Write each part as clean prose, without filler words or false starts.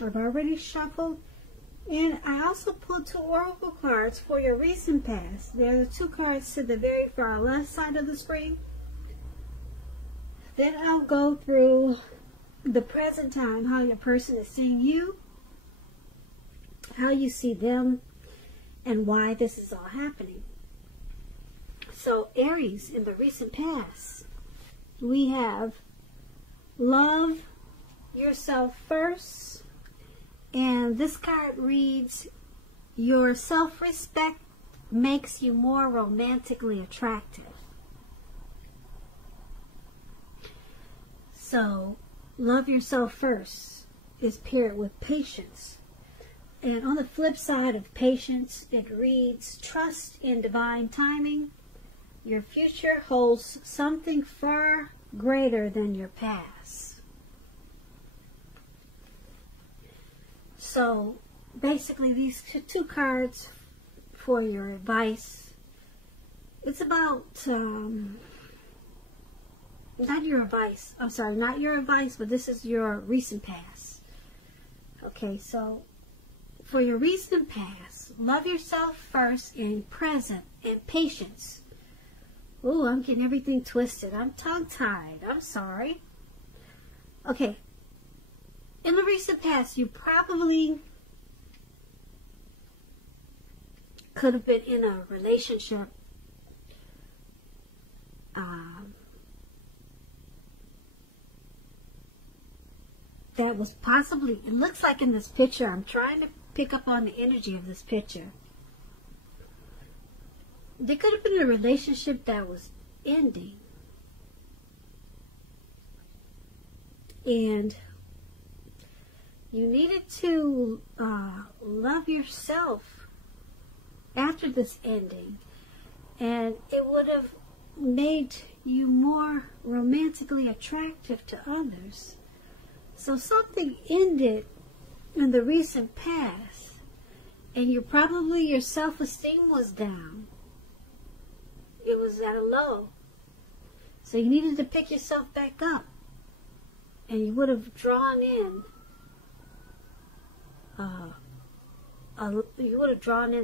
I've already shuffled. And I also pulled 2 oracle cards for your recent past. They're the 2 cards to the very far left side of the screen. Then I'll go through the present time, how your person is seeing you, how you see them, and why this is all happening. So Aries, in the recent past, we have love yourself first. And this card reads, your self-respect makes you more romantically attractive. So, love yourself first is paired with patience. And on the flip side of patience, it reads, trust in divine timing. Your future holds something far greater than your past. So, basically, these 2 cards for your advice, it's about, not your advice, I'm sorry, not your advice, but this is your recent past. Okay, so, for your recent past, love yourself first in present and patience. Ooh, I'm getting everything twisted. I'm tongue-tied. I'm sorry. Okay. In the recent past, you probably could have been in a relationship that was possibly, it looks like in this picture, I'm trying to pick up on the energy of this picture. There could have been a relationship that was ending. And you needed to love yourself after this ending, and it would have made you more romantically attractive to others. So something ended in the recent past, and your self-esteem was down. It was at a low. So you needed to pick yourself back up, and you would have drawn in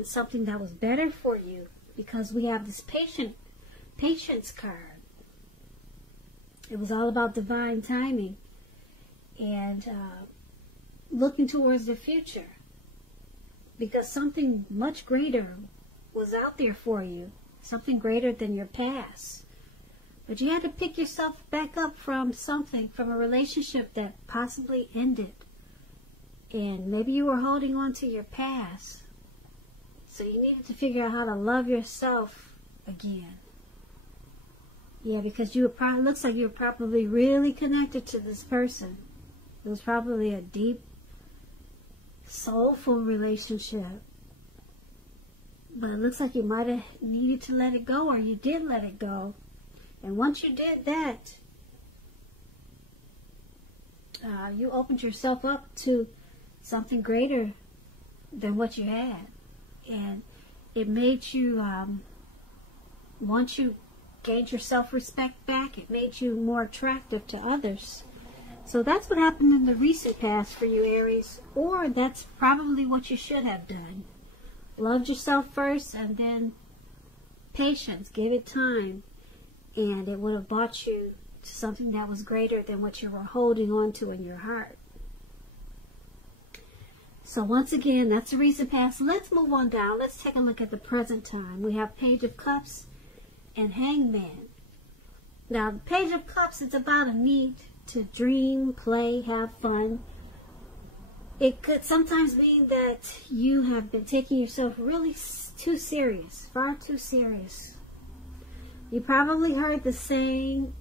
something that was better for you, because we have this patience card. It was all about divine timing and looking towards the future, because something much greater was out there for you, something greater than your past. But you had to pick yourself back up from something, from a relationship that possibly ended. And maybe you were holding on to your past. So you needed to figure out how to love yourself again. Yeah, because it looks like you were probably really connected to this person. It was probably a deep, soulful relationship. But it looks like you might have needed to let it go, or you did let it go. And once you did that, you opened yourself up to something greater than what you had. And it made you, once you gained your self-respect back, it made you more attractive to others. So that's what happened in the recent past for you, Aries. Or that's probably what you should have done. Loved yourself first, and then patience, gave it time. And it would have brought you to something that was greater than what you were holding on to in your heart. So once again, that's the recent past. Let's move on down. Let's take a look at the present time. We have Page of Cups and Hangman. Now, the Page of Cups is about a need to dream, play, have fun. It could sometimes mean that you have been taking yourself really too serious, far too serious. You probably heard the saying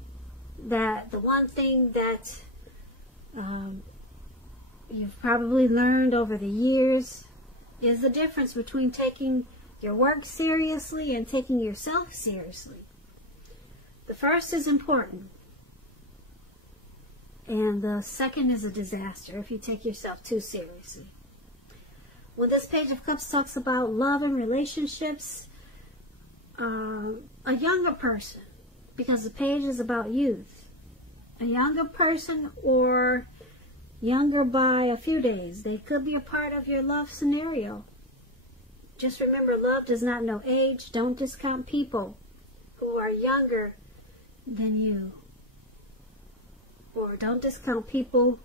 that the one thing that you've probably learned over the years is the difference between taking your work seriously and taking yourself seriously. The first is important, and the second is a disaster if you take yourself too seriously. When this Page of Cups talks about love and relationships, a younger person, because the page is about youth, a younger person or younger by a few days. They could be a part of your love scenario. Just remember, love does not know age. Don't discount people who are younger than you. Or don't discount people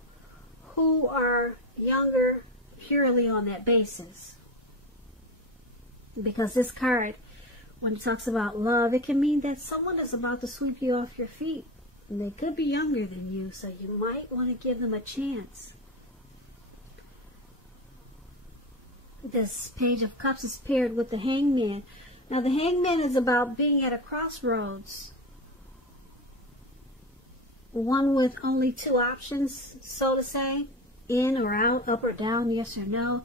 who are younger purely on that basis. Because this card, when it talks about love, it can mean that someone is about to sweep you off your feet. And they could be younger than you, so you might want to give them a chance. This Page of Cups is paired with the Hangman. Now the Hangman is about being at a crossroads. One with only two options, so to say. In or out, up or down, yes or no.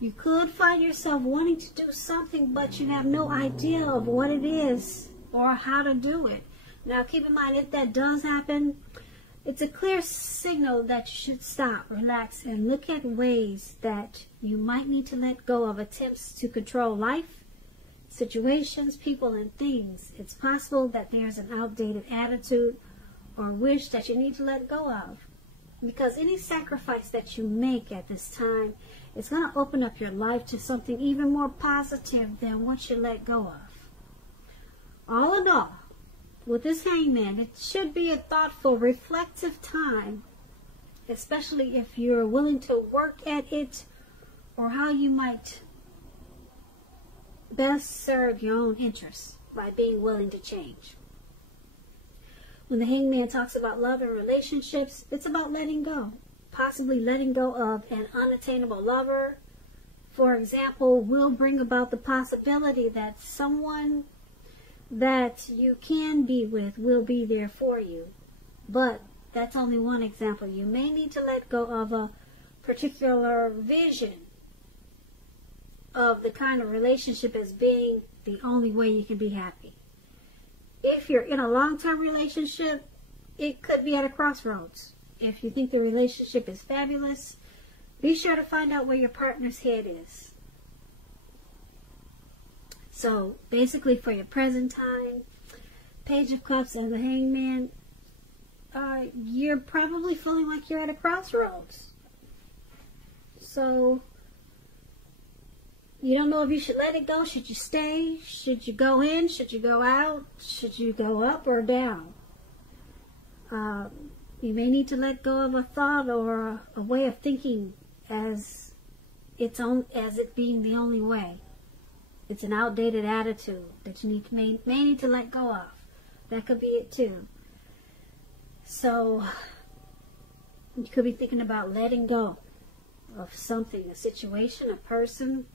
You could find yourself wanting to do something, but you have no idea of what it is or how to do it. Now keep in mind, if that does happen, it's a clear signal that you should stop, relax, and look at ways that you might need to let go of attempts to control life, situations, people, and things. It's possible that there's an outdated attitude or wish that you need to let go of. Because any sacrifice that you make at this time is going to open up your life to something even more positive than what you let go of. All in all, with this Hangman, it should be a thoughtful, reflective time, especially if you're willing to work at it or how you might best serve your own interests by being willing to change. When the Hangman talks about love and relationships, it's about letting go. Possibly letting go of an unattainable lover, for example, will bring about the possibility that someone that you can be with will be there for you. But that's only one example. You may need to let go of a particular vision of the kind of relationship as being the only way you can be happy. If you're in a long-term relationship, it could be at a crossroads. If you think the relationship is fabulous, be sure to find out where your partner's head is. So, basically for your present time, Page of Cups and the Hangman, you're probably feeling like you're at a crossroads. So, you don't know if you should let it go. Should you stay? Should you go in? Should you go out? Should you go up or down? You may need to let go of a thought or a way of thinking as it being the only way. It's an outdated attitude that you may need to let go of. That could be it too. So you could be thinking about letting go of something, a situation, a person.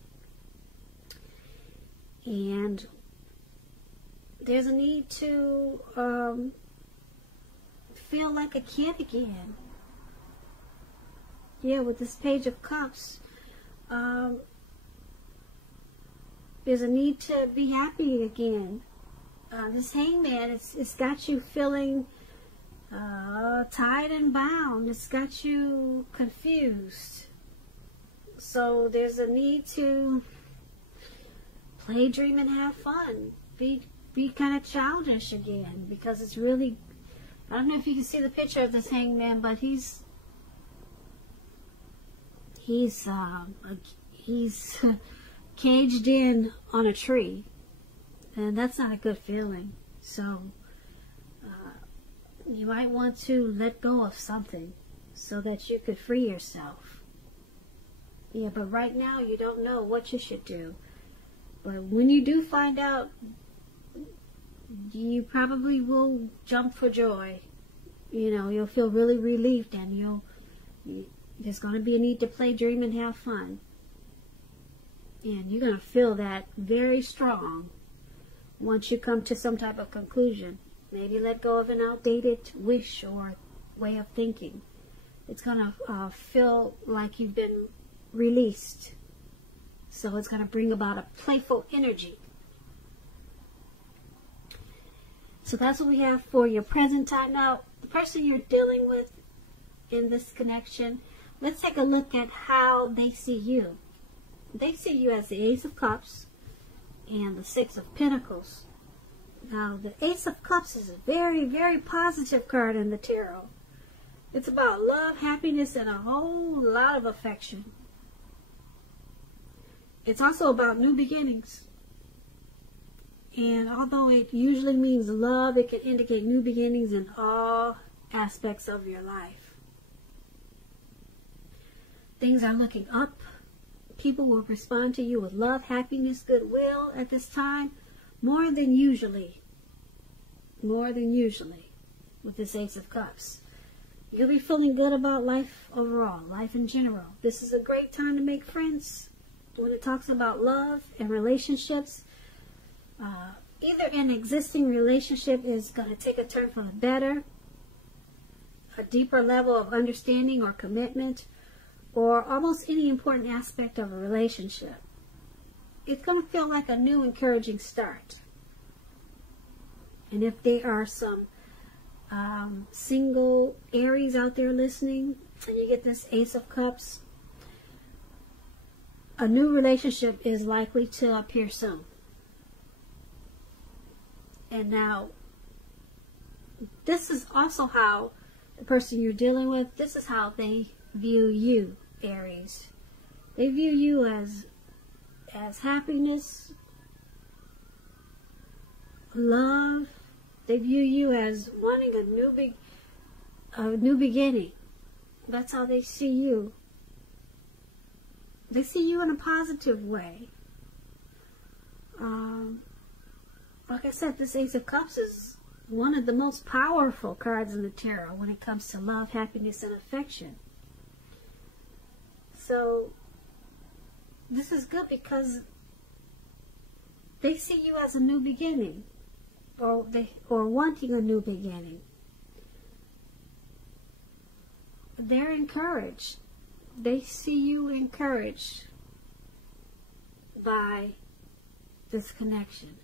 And there's a need to feel like a kid again. Yeah, with this Page of Cups, there's a need to be happy again. This Hangman, it's got you feeling tied and bound. It's got you confused. So there's a need to play, dream, and have fun. Be kind of childish again, because it's really, I don't know if you can see the picture of this Hangman, but he's caged in on a tree, and that's not a good feeling. So you might want to let go of something so that you could free yourself. Yeah, but right now you don't know what you should do. But when you do find out, you probably will jump for joy. You know, you'll feel really relieved, and there's going to be a need to play, dream, and have fun. And you're going to feel that very strong once you come to some type of conclusion. Maybe let go of an outdated wish or way of thinking. It's going to feel like you've been released. So it's going to bring about a playful energy. So that's what we have for your present time. Now, the person you're dealing with in this connection, let's take a look at how they see you. They see you as the Ace of Cups and the Six of Pentacles. Now, the Ace of Cups is a very, very positive card in the tarot. It's about love, happiness, and a whole lot of affection. It's also about new beginnings. And although it usually means love, it can indicate new beginnings in all aspects of your life. Things are looking up. People will respond to you with love, happiness, goodwill at this time, more than usually. More than usually with this Ace of Cups. You'll be feeling good about life overall, life in general. This is a great time to make friends. When it talks about love and relationships, either an existing relationship is going to take a turn for the better, a deeper level of understanding or commitment, or almost any important aspect of a relationship. It's going to feel like a new encouraging start. And if there are some single Aries out there listening, and you get this Ace of Cups, a new relationship is likely to appear soon. And now, this is also how the person you're dealing with, this is how they view you, Aries. They view you as happiness, love. They view you as wanting a new beginning. That's how they see you. They see you in a positive way. Like I said, this Ace of Cups is one of the most powerful cards in the tarot when it comes to love, happiness, and affection. So, this is good because they see you as a new beginning, or wanting a new beginning. They're encouraged. They see you encouraged by this connection.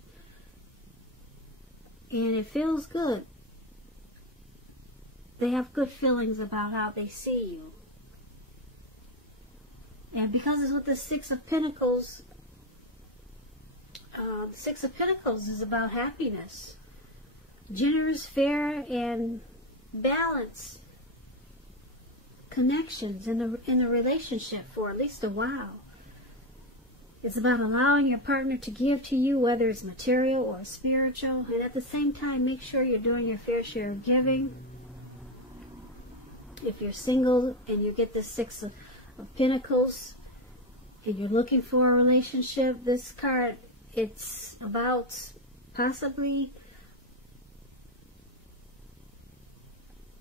And it feels good. They have good feelings about how they see you. And because it's with the Six of Pentacles, the Six of Pentacles is about happiness. Generous, fair, and balanced connections in the relationship for at least a while. It's about allowing your partner to give to you, whether it's material or spiritual, and at the same time make sure you're doing your fair share of giving. If you're single and you get the Six of Pentacles and you're looking for a relationship, this card, it's about possibly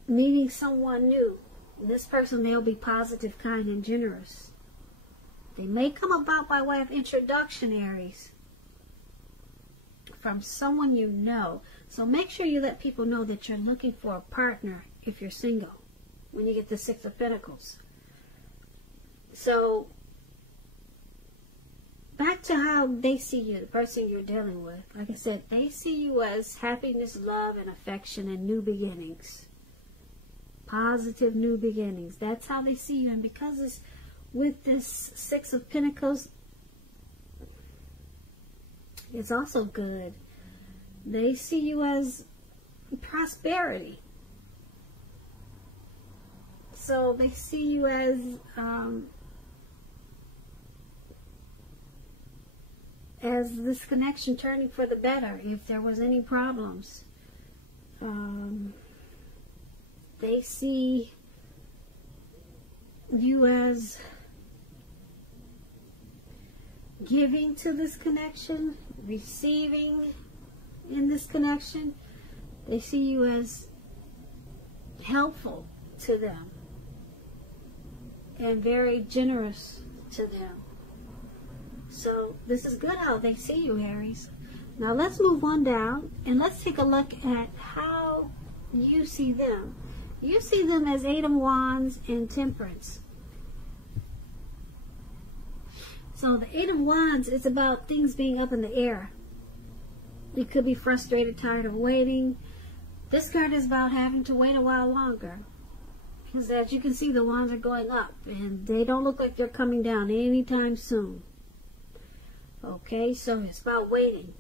meeting someone new. This person, they'll be positive, kind, and generous. They may come about by way of introduction, Aries, from someone you know. So make sure you let people know that you're looking for a partner if you're single when you get the Six of Pentacles. So, back to how they see you, the person you're dealing with. Like I said, they see you as happiness, love, and affection, and new beginnings. Positive new beginnings. That's how they see you. And because it's with this Six of Pentacles, it's also good. They see you as prosperity. So they see you as this connection turning for the better if there was any problems. They see you as giving to this connection, receiving in this connection. They see you as helpful to them and very generous to them. So this is good how they see you, Aries. Now let's move on down and let's take a look at how you see them. You see them as Eight of Wands and Temperance. So the Eight of Wands is about things being up in the air. You could be frustrated, tired of waiting. This card is about having to wait a while longer. Because as you can see, the wands are going up. And they don't look like they're coming down anytime soon. Okay, so it's about waiting.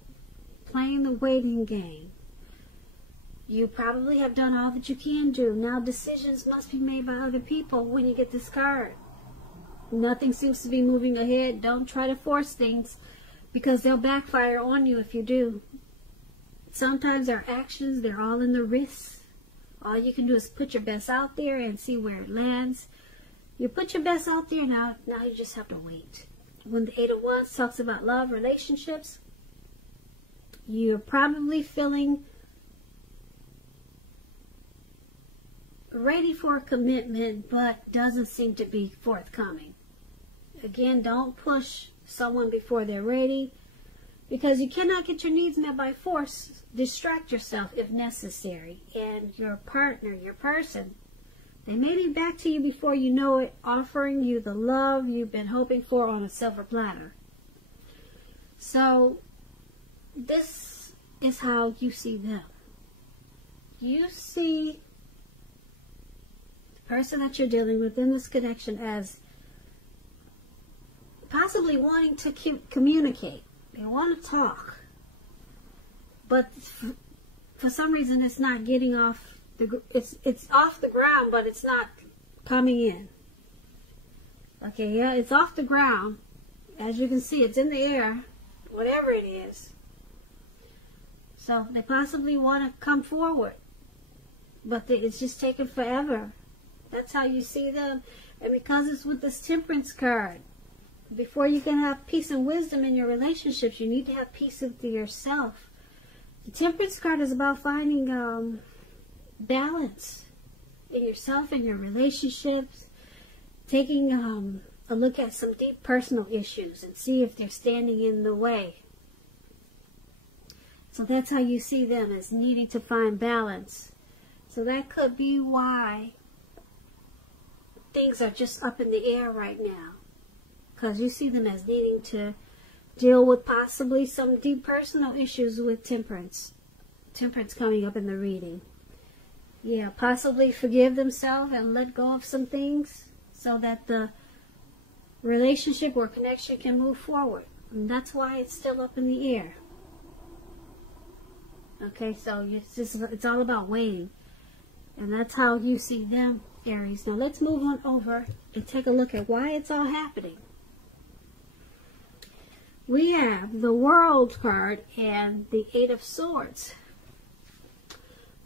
Playing the waiting game. You probably have done all that you can do. Now decisions must be made by other people when you get this card. Nothing seems to be moving ahead. Don't try to force things, because they'll backfire on you if you do. Sometimes our actions, they're all in the wrists. All you can do is put your best out there and see where it lands. You put your best out there, now you just have to wait. When the Eight of Wands talks about love, relationships, you're probably feeling ready for a commitment, but doesn't seem to be forthcoming. Again, don't push someone before they're ready, because you cannot get your needs met by force. Distract yourself if necessary. And your partner, your person, they may be back to you before you know it, offering you the love you've been hoping for on a silver platter. So, this is how you see them. You see the person that you're dealing with in this connection as possibly wanting to communicate. They want to talk, but for some reason it's not getting off it's off the ground, but it's not coming in. Okay, yeah, it's off the ground. As you can see, it's in the air, whatever it is. So they possibly want to come forward, but it's just taking forever. That's how you see them. And because it's with this Temperance card, before you can have peace and wisdom in your relationships, you need to have peace with yourself. The Temperance card is about finding balance in yourself and your relationships, taking a look at some deep personal issues and see if they're standing in the way. So that's how you see them, as needing to find balance. So that could be why things are just up in the air right now, because you see them as needing to deal with possibly some deep personal issues with Temperance. Temperance coming up in the reading. Yeah, possibly forgive themselves and let go of some things so that the relationship or connection can move forward. And that's why it's still up in the air. Okay, so it's all about waiting. And that's how you see them, Aries. Now let's move on over and take a look at why it's all happening. We have the World card and the Eight of Swords.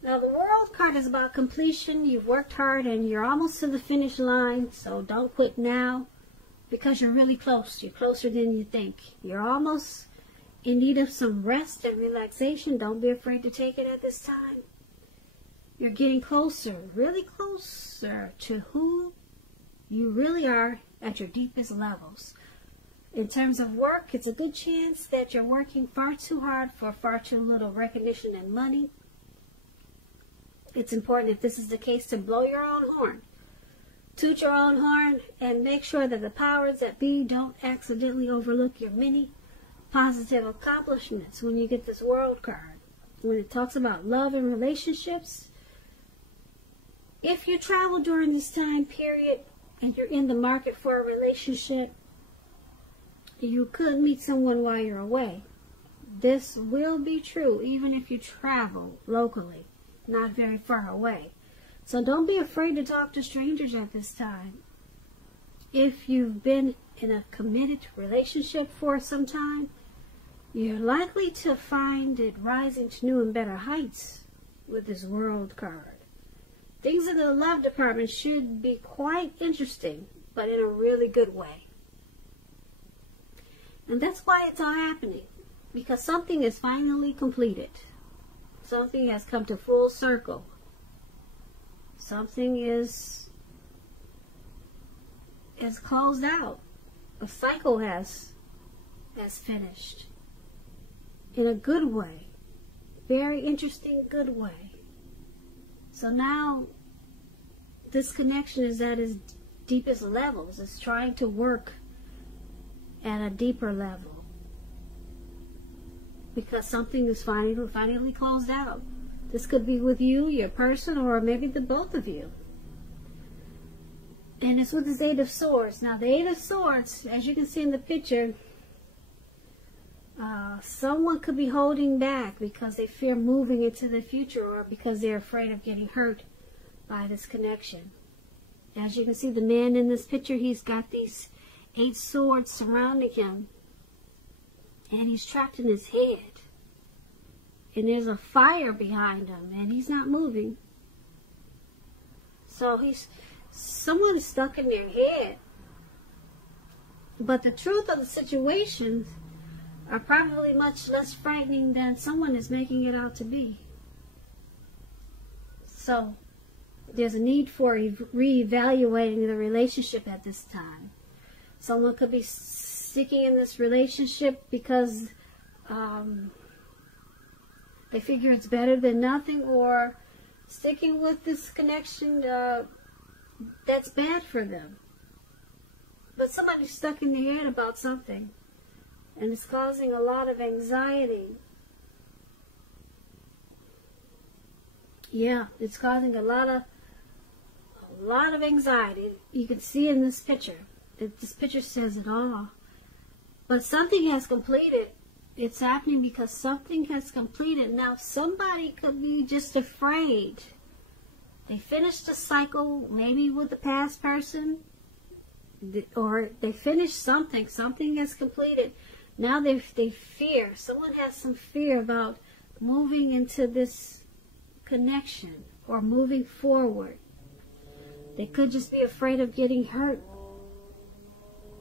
Now the World card is about completion. You've worked hard and you're almost to the finish line. So don't quit now, because you're really close. You're closer than you think. You're almost in need of some rest and relaxation. Don't be afraid to take it at this time. You're getting closer, really closer to who you really are at your deepest levels. In terms of work, it's a good chance that you're working far too hard for far too little recognition and money. It's important, if this is the case, to blow your own horn. Toot your own horn and make sure that the powers that be don't accidentally overlook your many positive accomplishments when you get this World card. When it talks about love and relationships, if you travel during this time period and you're in the market for a relationship, you could meet someone while you're away. This will be true even if you travel locally, not very far away. So don't be afraid to talk to strangers at this time. If you've been in a committed relationship for some time, you're likely to find it rising to new and better heights with this World card. Things in the love department should be quite interesting, but in a really good way. And that's why it's all happening, because something is finally completed. Something has come to full circle. Something is closed out. A cycle has finished. In a good way. Very interesting, good way. So now this connection is at its deepest levels. It's trying to work at a deeper level, because something is finally closed out. This could be with you, your person, or maybe the both of you. And it's with this Eight of Swords. Now the Eight of Swords, as you can see in the picture, Someone could be holding back because they fear moving into the future, or because they're afraid of getting hurt by this connection. As you can see, the man in this picture, he's got these 8 swords surrounding him, and he's trapped in his head. And there's a fire behind him, and he's not moving. So someone is stuck in their head. But the truth of the situation are probably much less frightening than someone is making it out to be. So there's a need for reevaluating the relationship at this time. Someone could be sticking in this relationship because they figure it's better than nothing, or sticking with this connection that's bad for them. But somebody's stuck in their head about something, and it's causing a lot of anxiety. Yeah, it's causing a lot of anxiety. You can see in this picture. This picture says it all. But something has completed. It's happening because something has completed. Now, somebody could be just afraid. They finished a cycle, maybe with the past person, or they finished something. Something has completed. Now they fear. Someone has some fear about moving into this connection or moving forward. They could just be afraid of getting hurt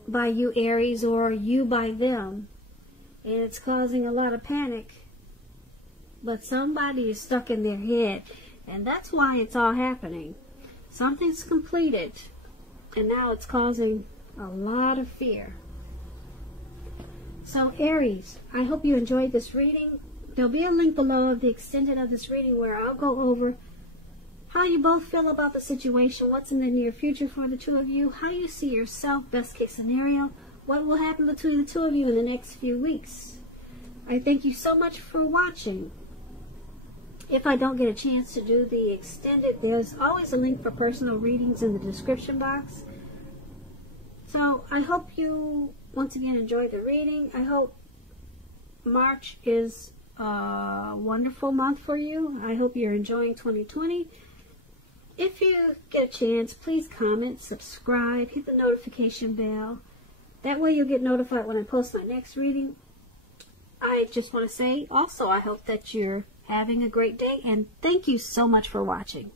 by you, Aries, or you by them. And it's causing a lot of panic. But somebody is stuck in their head. And that's why it's all happening. Something's completed. And now it's causing a lot of fear. So Aries, I hope you enjoyed this reading. There'll be a link below of the extended of this reading where I'll go over how you both feel about the situation, what's in the near future for the two of you, how you see yourself, best case scenario, what will happen between the two of you in the next few weeks. I thank you so much for watching. If I don't get a chance to do the extended, there's always a link for personal readings in the description box. So I hope you once again enjoyed the reading. I hope March is a wonderful month for you. I hope you're enjoying 2020. If you get a chance, please comment, subscribe, hit the notification bell. That way you'll get notified when I post my next reading. I just want to say also, I hope that you're having a great day, and thank you so much for watching.